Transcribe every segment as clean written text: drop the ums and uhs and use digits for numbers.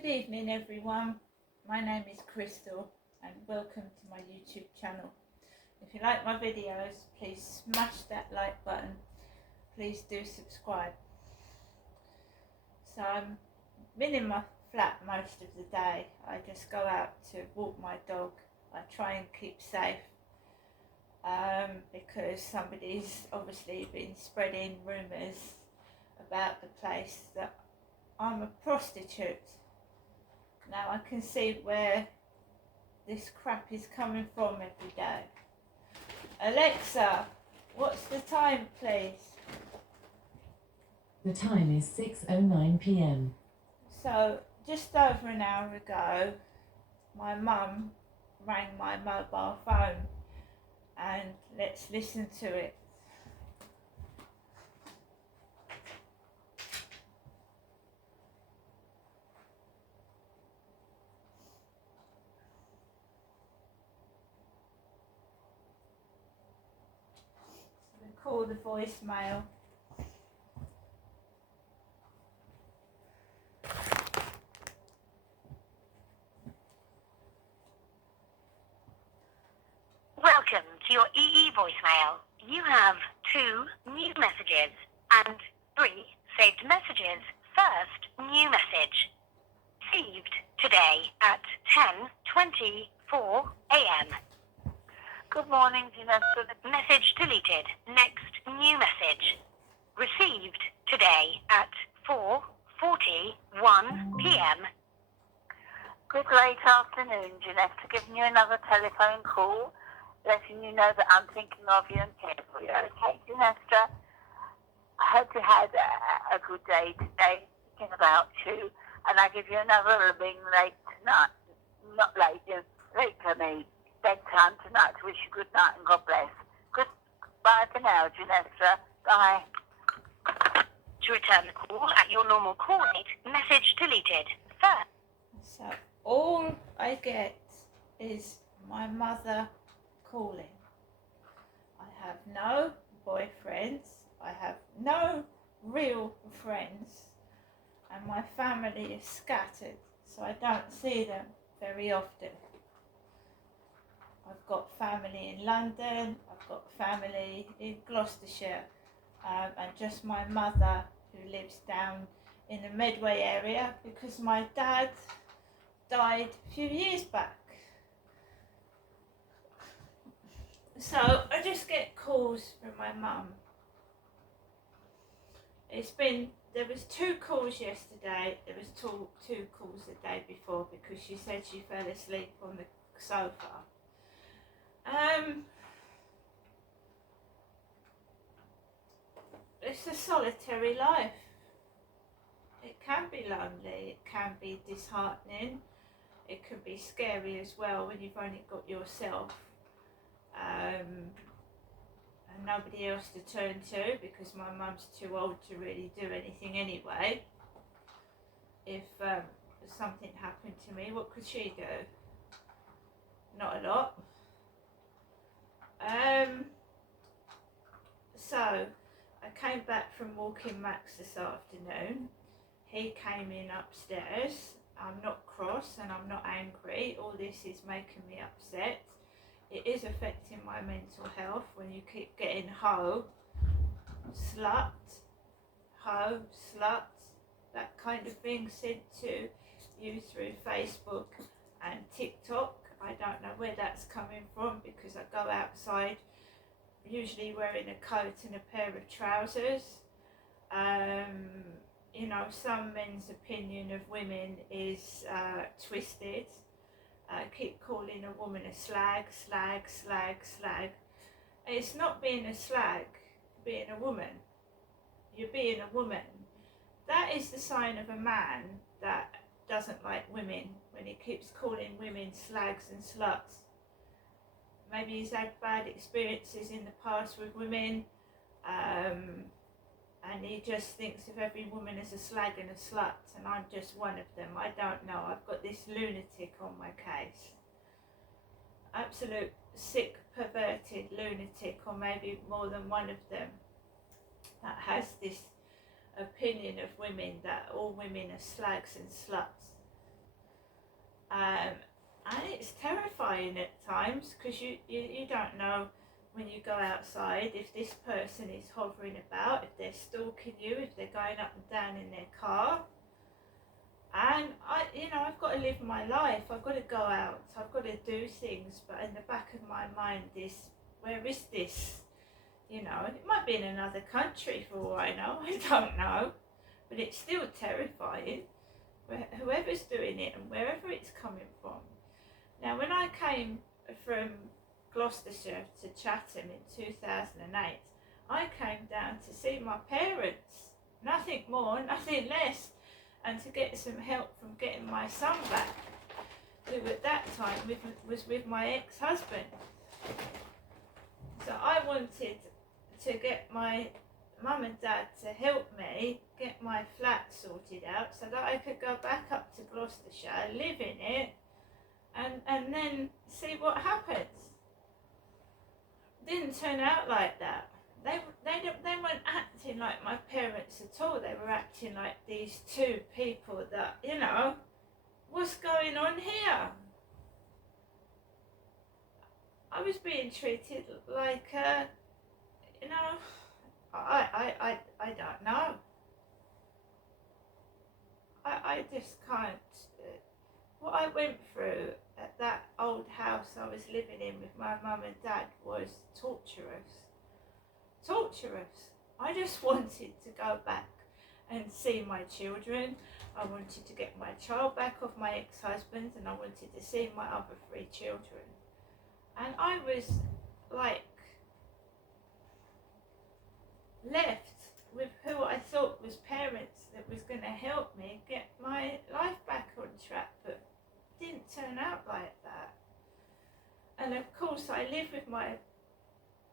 Good evening everyone, my name is Crystal and welcome to my YouTube channel. If you like my videos, please smash that like button, please do subscribe. So I'm been in my flat most of the day. I just go out to walk my dog. I try and keep safe because somebody's obviously been spreading rumours about the place that I'm a prostitute. Now I can see where this crap is coming from every day. Alexa, what's the time, please? The time is 6:09 p.m. So just over an hour ago, my mum rang my mobile phone, and let's listen to it. Call the voicemail. Welcome to your EE voicemail. You have 2 new messages and 3 saved messages. First new message. Received today at 10:24 a.m. Good morning, Vanessa. Message deleted. Next new message. Received today at 4:41 p.m. Good late afternoon, Jeanette. Giving you another telephone call, letting you know that I'm thinking of you and caring for you. Okay, Janessa? I hope you had a good day today, thinking about you, and I give you another ring late tonight. Not late, late for me. Bedtime tonight to wish you good night and God bless. Goodbye for now, Janessa. Bye. To return the call at your normal call rate, message deleted. So all I get is my mother calling. I have no boyfriends, I have no real friends, and my family is scattered, so I don't see them very often. I've got family in London, I've got family in Gloucestershire, and just my mother who lives down in the Medway area because my dad died a few years back. So I just get calls from my mum. There was 2 calls yesterday, there was two calls the day before because she said she fell asleep on the sofa. It's a solitary life. It can be lonely, it can be disheartening, it can be scary as well when you've only got yourself and nobody else to turn to because my mum's too old to really do anything anyway. If something happened to me, what could she do? Not a lot. So I came back from walking Max this afternoon. He came in upstairs. I'm not cross and I'm not angry. All this is making me upset. It is affecting my mental health when you keep getting ho, slut, that kind of thing sent to you through Facebook and TikTok. I don't know where that's coming from because I go outside usually wearing a coat and a pair of trousers. You know, some men's opinion of women is twisted. Keep calling a woman a slag. It's not being a slag, being a woman. You're being a woman. That is the sign of a man that doesn't like women, when he keeps calling women slags and sluts. Maybe he's had bad experiences in the past with women, and he just thinks of every woman as a slag and a slut, and I'm just one of them. I don't know. I've got this lunatic on my case. Absolute sick, perverted lunatic, or maybe more than one of them, that has this opinion of women that all women are slags and sluts. And it's terrifying at times because you don't know when you go outside if this person is hovering about, if they're stalking you, if they're going up and down in their car. And I've got to live my life. I've got to go out. I've got to do things. But in the back of my mind is, where is this? It might be in another country for all I know. I don't know. But it's still terrifying. Whoever's doing it and wherever it's coming from. Now, when I came from Gloucestershire to Chatham in 2008, I came down to see my parents. Nothing more, nothing less. And to get some help from getting my son back, who at that time was with my ex-husband. So I wanted to get my mum and dad to help me get my flat sorted out so that I could go back up to Gloucestershire, live in it, and then see what happens. Didn't turn out like that. They weren't acting like my parents at all. They were acting like these two people that, what's going on here? I was being treated like, I don't know. I just can't. What I went through at that old house I was living in with my mum and dad was torturous. I just wanted to go back and see my children. I wanted to get my child back off my ex-husband, and I wanted to see my other 3 children. And I was like left with who I thought was parents that was going to help me get my life back on track, but it didn't turn out like that. And of course I lived with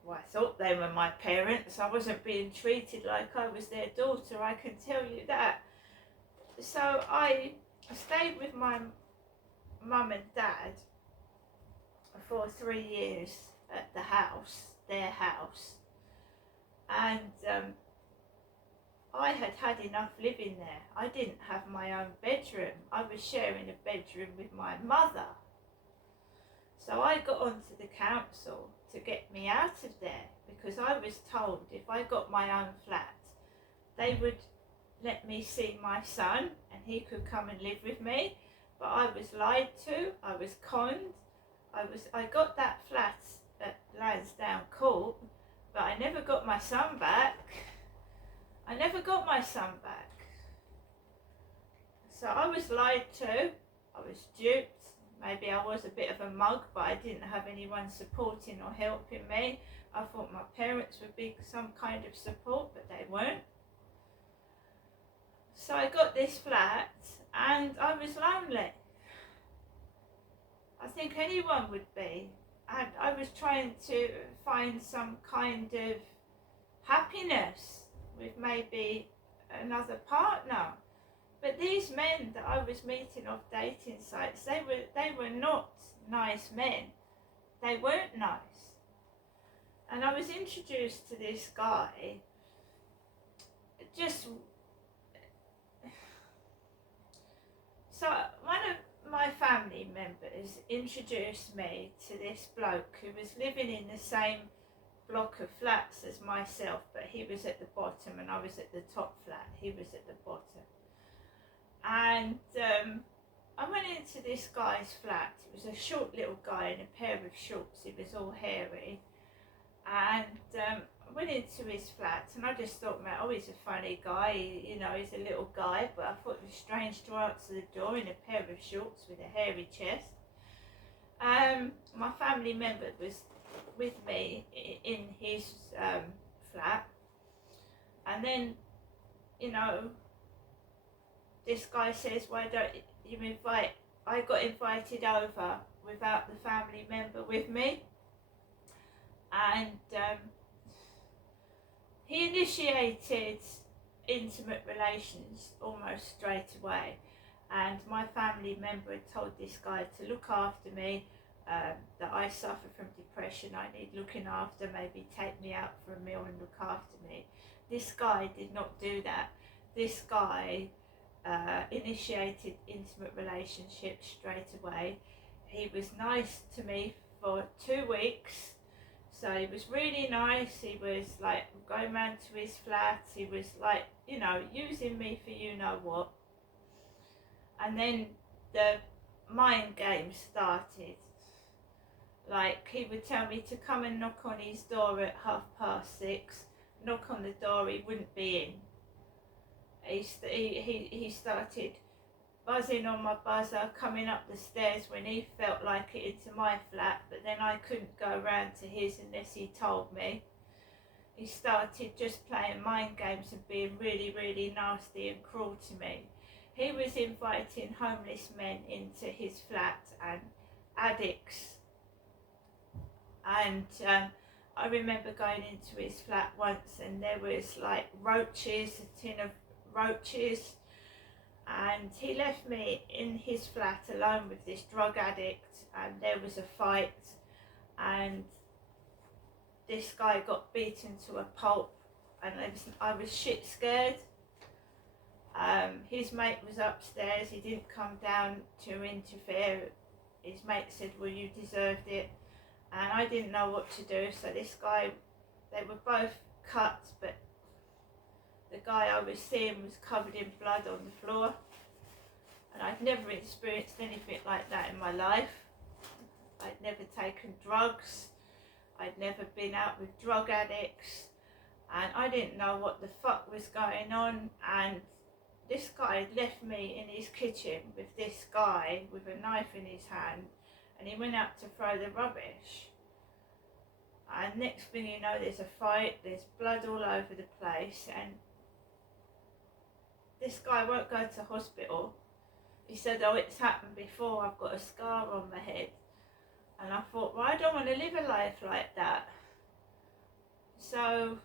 I thought they were my parents. I wasn't being treated like I was their daughter, I can tell you that. So I stayed with my mum and dad for 3 years at their house. And I had had enough living there. I didn't have my own bedroom. I was sharing a bedroom with my mother. So I got onto the council to get me out of there, because I was told if I got my own flat, they would let me see my son and he could come and live with me. But I was lied to, I was conned. I got that flat at Lansdowne Court, but I never got my son back. So I was lied to, I was duped. Maybe I was a bit of a mug, but I didn't have anyone supporting or helping me. I thought my parents would be some kind of support, but they weren't. So I got this flat and I was lonely. I think anyone would be. And I was trying to find some kind of happiness with maybe another partner. But these men that I was meeting off dating sites, they were not nice men. They weren't nice. And I was introduced to this guy. So one of my family members introduced me to this bloke who was living in the same block of flats as myself, but he was at the bottom and I was at the top flat. He was at the bottom. And I went into this guy's flat. It was a short little guy in a pair of shorts. He was all hairy. And I went into his flat and I just thought, man, oh, he's a funny guy. He's a little guy. But I thought it was strange to answer the door in a pair of shorts with a hairy chest. My family member was with me in his flat. And then, this guy says, why don't you invite, I got invited over without the family member with me. And he initiated intimate relations almost straight away. And my family member had told this guy to look after me, that I suffer from depression, I need looking after, maybe take me out for a meal and look after me. This guy did not do that. This guy initiated intimate relationships straight away. He was nice to me for 2 weeks. So he was really nice. He was like going round to his flat. He was like, you know, using me for you know what. And then the mind game started. Like, he would tell me to come and knock on his door at 6:30. Knock on the door, he wouldn't be in. He started buzzing on my buzzer, coming up the stairs when he felt like it into my flat, but then I couldn't go round to his unless he told me. He started just playing mind games and being really, really nasty and cruel to me. He was inviting homeless men into his flat and addicts. And I remember going into his flat once and there was like roaches, a tin of roaches. And he left me in his flat alone with this drug addict, and there was a fight, and this guy got beaten to a pulp, and I was shit scared. His mate was upstairs. He didn't come down to interfere. His mate said, well, you deserved it, and I didn't know what to do. So this guy, they were both cut, but the guy I was seeing was covered in blood on the floor, and I'd never experienced anything like that in my life. I'd never taken drugs. I'd never been out with drug addicts, and I didn't know what the fuck was going on. And this guy had left me in his kitchen with this guy with a knife in his hand, and he went out to throw the rubbish. And next thing you know, there's a fight, there's blood all over the place, and this guy won't go to hospital. He said, oh, it's happened before, I've got a scar on my head. And I thought, well, I don't want to live a life like that. So,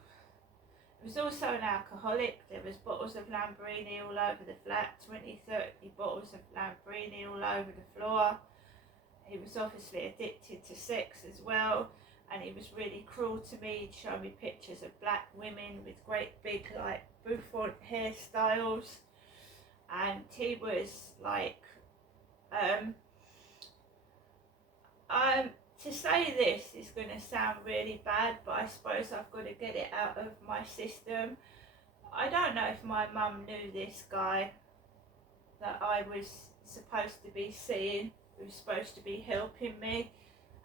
he was also an alcoholic. There was bottles of Lambrini all over the flat, 20, 30 bottles of Lambrini all over the floor. He was obviously addicted to sex as well. And he was really cruel to me. He'd show me pictures of black women with great big, like, bouffant hairstyles. And he was like, to say this is going to sound really bad, but I suppose I've got to get it out of my system. I don't know if my mum knew this guy that I was supposed to be seeing, who was supposed to be helping me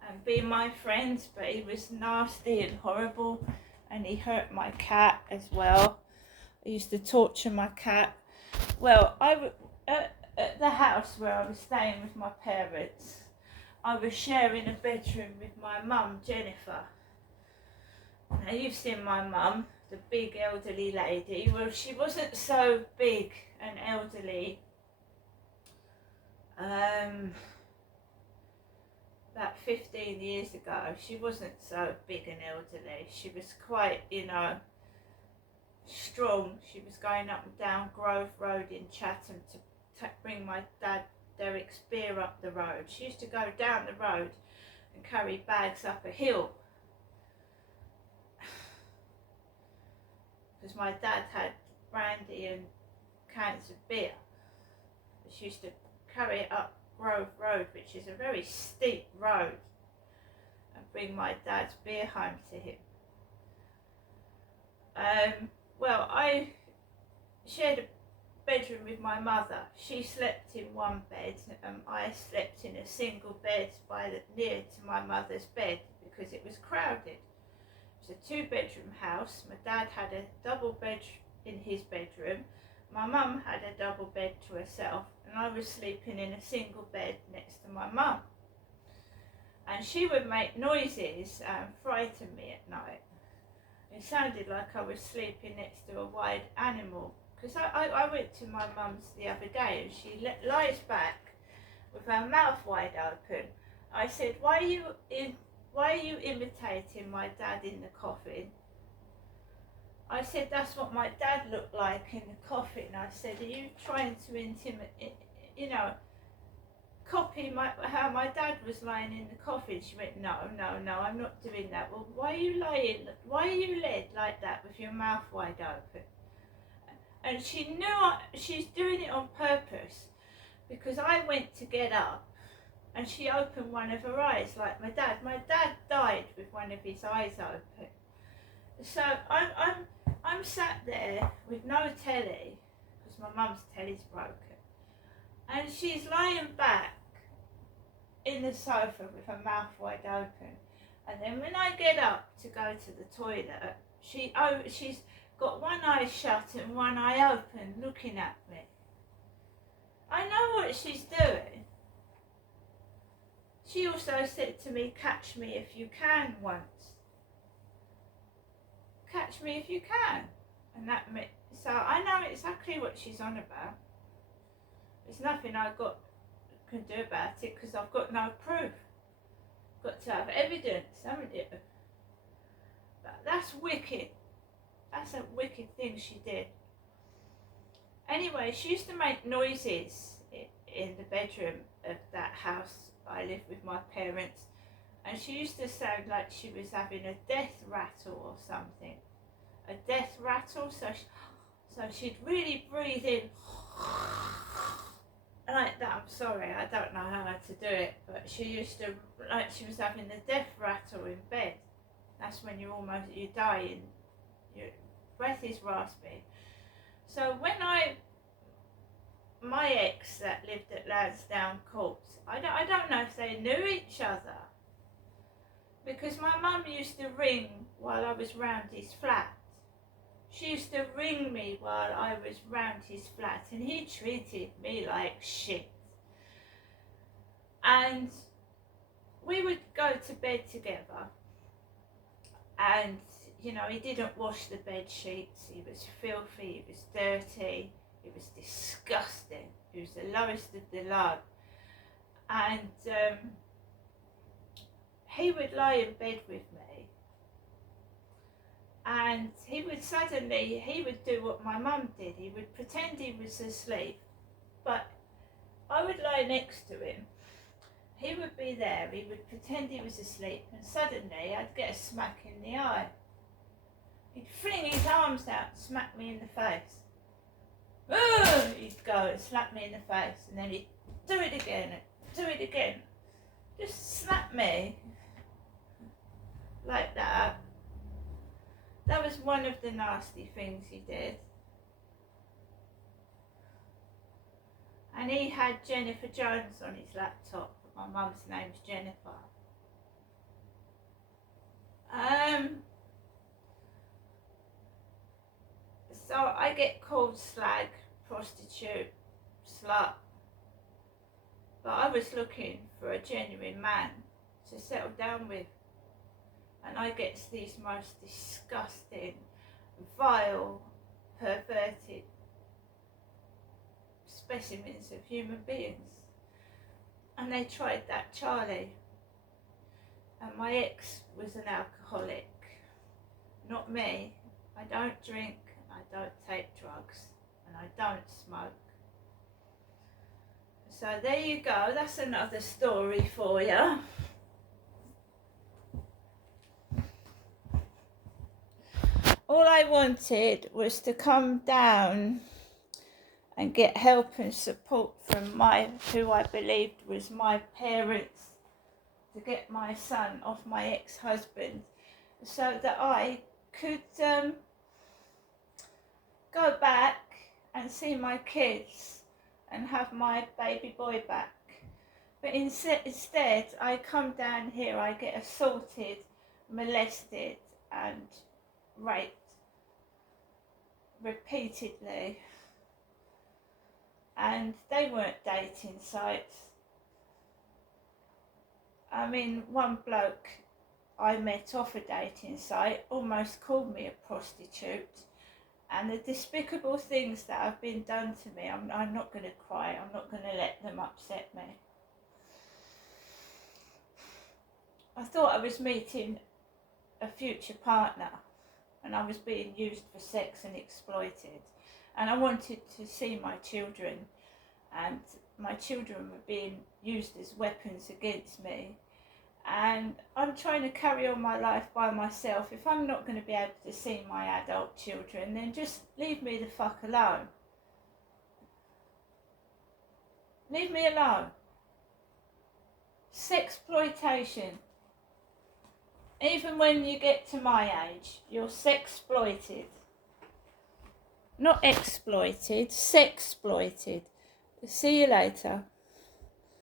and be my friend, but he was nasty and horrible, and he hurt my cat as well. I used to torture my cat. Well, at the house where I was staying with my parents, I was sharing a bedroom with my mum, Jennifer. Now, you've seen my mum, the big elderly lady. Well, she wasn't so big and elderly. About 15 years ago, she wasn't so big and elderly. She was quite, strong. She was going up and down Grove Road in Chatham to bring my dad Derek's beer up the road. She used to go down the road and carry bags up a hill, because my dad had brandy and cans of beer. She used to carry it up Grove Road, which is a very steep road, and bring my dad's beer home to him. Well, I shared a bedroom with my mother. She slept in one bed, and I slept in a single bed near to my mother's bed because it was crowded. It was a 2-bedroom house. My dad had a double bed in his bedroom. My mum had a double bed to herself, and I was sleeping in a single bed next to my mum. And she would make noises and frighten me at night. It sounded like I was sleeping next to a wild animal. Because I went to my mum's the other day, and she lies back with her mouth wide open. I said, why are you imitating my dad in the coffin? I said, that's what my dad looked like in the coffin. I said, are you trying to copy how my dad was lying in the coffin? She went, no, I'm not doing that. Well, why are you laid like that with your mouth wide open? And she knew she's doing it on purpose, because I went to get up and she opened one of her eyes like my dad. My dad died with one of his eyes open. So I'm sat there with no telly, because my mum's telly's broken, and she's lying back in the sofa with her mouth wide open. And then when I get up to go to the toilet, she's got one eye shut and one eye open, looking at me. I know what she's doing. She also said to me, "Catch me if you can," once. Catch me if you can. And that meant, so I know exactly what she's on about. There's nothing I can do about it, because I've got no proof. Got to have evidence, haven't you? But that's wicked. That's a wicked thing she did. Anyway, she used to make noises in the bedroom of that house I lived with my parents, and she used to sound like she was having a death rattle or something. A death rattle, so she'd really breathe in like that. I'm sorry, I don't know how to do it, but she used to, like she was having the death rattle in bed. That's when you die and your breath is raspy. So when my ex that lived at Lansdowne Court, I don't know if they knew each other, because my mum used to ring while I was round his flat. She used to ring me while I was round his flat, and he treated me like shit. And we would go to bed together, and you know, he didn't wash the bed sheets. He was filthy, he was dirty, he was disgusting. He was the lowest of the low. And he would lie in bed with me, and he would do what my mum did. He would pretend he was asleep, but I would lie next to him. He would be there, he would pretend he was asleep, and suddenly I'd get a smack in the eye. He'd fling his arms out and smack me in the face. Ugh! He'd go and slap me in the face, and then he'd do it again, just slap me like that. That was one of the nasty things he did. And he had Jennifer Jones on his laptop. My mum's name's Jennifer. So I get called slag, prostitute, slut. But I was looking for a genuine man to settle down with. And I get these most disgusting, vile, perverted specimens of human beings. And they tried that Charlie. And my ex was an alcoholic. Not me. I don't drink, I don't take drugs, and I don't smoke. So there you go, that's another story for you. All I wanted was to come down and get help and support from who I believed was my parents, to get my son off my ex-husband, so that I could go back and see my kids and have my baby boy back. But instead, I come down here, I get assaulted, molested and raped repeatedly. And they weren't dating sites. I mean, one bloke I met off a dating site almost called me a prostitute. And the despicable things that have been done to me, I'm not going to cry, I'm not going to let them upset me. I thought I was meeting a future partner, and I was being used for sex and exploited. And I wanted to see my children, and my children were being used as weapons against me. And I'm trying to carry on my life by myself. If I'm not going to be able to see my adult children, then just leave me the fuck alone. Leave me alone. Sexploitation. Even when you get to my age, you're sexploited. Not exploited, sexploited. See you later.